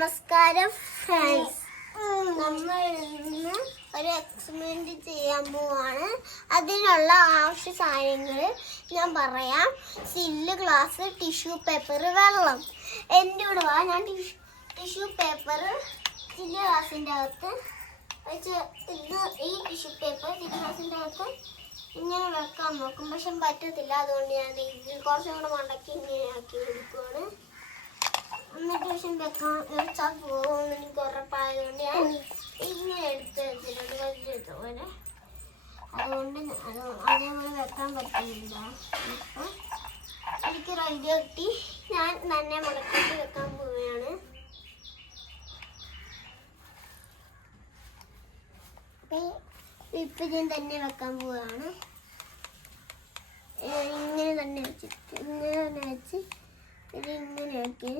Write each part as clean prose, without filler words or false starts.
നമസ്കാരം ഫ്രണ്ട്സ്, നമ്മൾ ഇന്ന് ഒരു എക്സ്പെരിമെന്റ് ചെയ്യാൻ പോവാണ്. അതിനുള്ള ആവശ്യ സാധനങ്ങൾ ഞാൻ പറയാം. സില്ല്, ഗ്ലാസ്, ടിഷ്യൂ പേപ്പർ, വെള്ളം. എൻ്റെ കൂടെ വാ. ഞാൻ ടിഷ്യൂ പേപ്പർ സില്ല് ഗ്ലാസിൻ്റെ അകത്ത് വെച്ച് ഈ ടിഷ്യൂ പേപ്പർ സില്ല് ഗ്ലാസിൻ്റെ അകത്ത് ഇങ്ങനെ വെക്കാൻ നോക്കും. പക്ഷെ പറ്റത്തില്ല. അതുകൊണ്ട് ഞാൻ കുറച്ചും കൂടെ മണ്ടക്കി ഇങ്ങനെ ആക്കി എടുക്കുവാണ്. എന്നിട്ട് പക്ഷെ വെച്ചാൽ പോകുമെന്ന് എനിക്ക് ഉറപ്പായതുകൊണ്ട് ഞാൻ ഇങ്ങനെ എടുത്ത് വെച്ചിട്ടുണ്ട്, വലിച്ചെടുത്ത പോലെ. അതുകൊണ്ട് അതേപോലെ വെക്കാൻ പറ്റുന്നില്ല. ഇപ്പം എനിക്കൊരു ഐഡിയ കിട്ടി. ഞാൻ തന്നെ മുടക്കിയിട്ട് വെക്കാൻ പോവുകയാണ്. ഇപ്പം ഞാൻ തന്നെ വെക്കാൻ പോവുകയാണ്. ഇങ്ങനെ തന്നെ വെച്ചിട്ട് ഇങ്ങനെ വെച്ച് ഇതിങ്ങനെ ആക്കി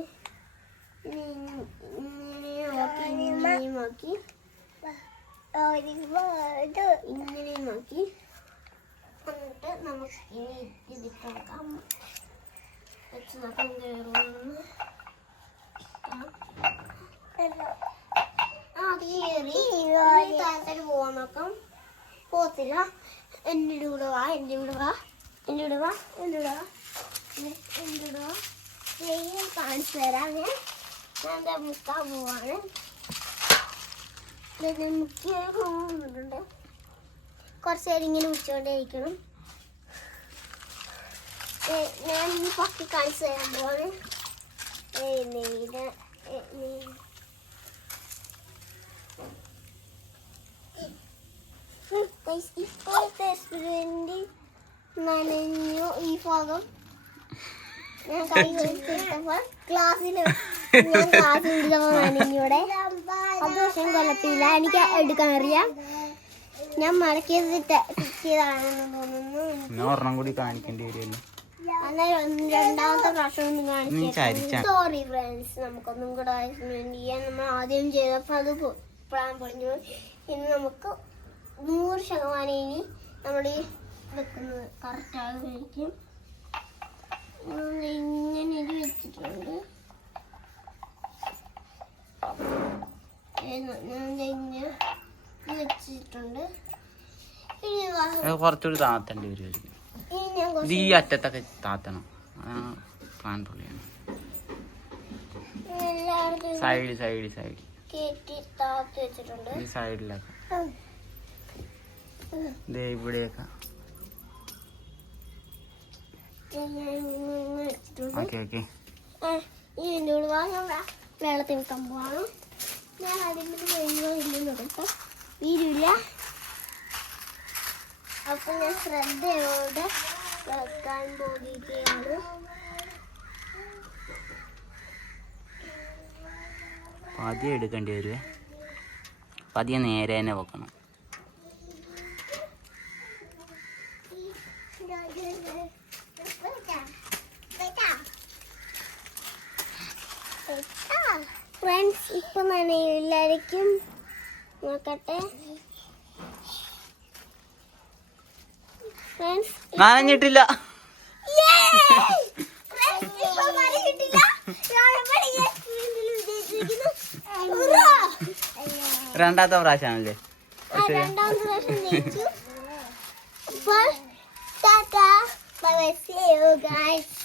ഇങ്ങനെയും ആക്കി എന്നിട്ട് നമുക്ക് ഇനി ഇതിട്ട് നോക്കാം. വെച്ച് നോക്കാം താഴത്തേക്ക് പോവാൻ നോക്കാം. പോത്തില്ല. എൻ്റെ കൂടെ വാ. കാണിച്ചു തരാം. ഞാൻ മുക്കാൻ പോവാണ്. മുക്കിയിട്ടുണ്ട്. കുറച്ച് നേരം ഇങ്ങനെ മുച്ചുകൊണ്ടേയിരിക്കണം. ഞാൻ ഈ പൊക്കി കാണിച്ചു തരാൻ പോവാണ്. ഇപ്പോഴത്തെ എക്സ്പെരിമെന്റ് നനഞ്ഞു. ഈ ഭാഗം ഞാൻ ക്ലാസ്സിൽ നനഞ്ഞൂടെ. അത് പക്ഷെ കൊല്ലത്തില്ല. എനിക്ക് എടുക്കാൻ അറിയാം. ഞാൻ മടക്കിയത് തെറ്റിയതാണെന്ന് തോന്നുന്നു. കൂടി കാണിക്കേണ്ടി വരുമല്ലോ. രണ്ടാമത്തെ പ്രാവശ്യം ഒന്നും കാണിക്കാം. സോറി ഫ്രണ്ട്സ്, നമുക്കൊന്നും കൂടെ എക്സ്പെരിമെന്റ് ചെയ്യാൻ. നമ്മൾ ആദ്യം ചെയ്തപ്പോൾ അത് പ്ലാൻ പൊളിഞ്ഞു. ഇനി നമുക്ക് 100% ഇനി നമ്മൾ ഈ വെക്കുന്നത് കറക്റ്റാകുമായിരിക്കും. ഇങ്ങനെ ഇത് വെച്ചിട്ടുണ്ട്. വെച്ചിട്ടുണ്ട്. കുറച്ചുകൂടി താത്തേണ്ടി വരുമായിരിക്കും. ഇത് ഈ അറ്റത്തൊക്കെ താത്തണം. സൈഡ് കേറ്റി താത്തി വെച്ചിട്ടുണ്ട്. ഈ സൈഡിലൊക്കെ ഇവിടെയൊക്കെ വെള്ളത്തിൽ വെക്കാൻ പോവാണ്. ഞാൻ അതിൻ്റെ ഇല്ലെന്ന് കേട്ടോ, വീരില്ല. അപ്പൊ ഞാൻ ശ്രദ്ധയോടെ വെക്കാൻ പോവുകയാണ്. പതിയെ എടുക്കേണ്ടി വരുവേ. പതിയെ നേരെ തന്നെ വെക്കണം. ഫ്രണ്ട്സ്, ഇപ്പൊ നനയില്ലായിരിക്കും. നോക്കട്ടെ. നനഞ്ഞിട്ടില്ല. രണ്ടാമത്തെ പ്രാവശ്യമാണല്ലേ. രണ്ടാമത്തെ പ്രാവശ്യം ജയിച്ചു. അപ്പോൾ tata, bye bye, see you guys.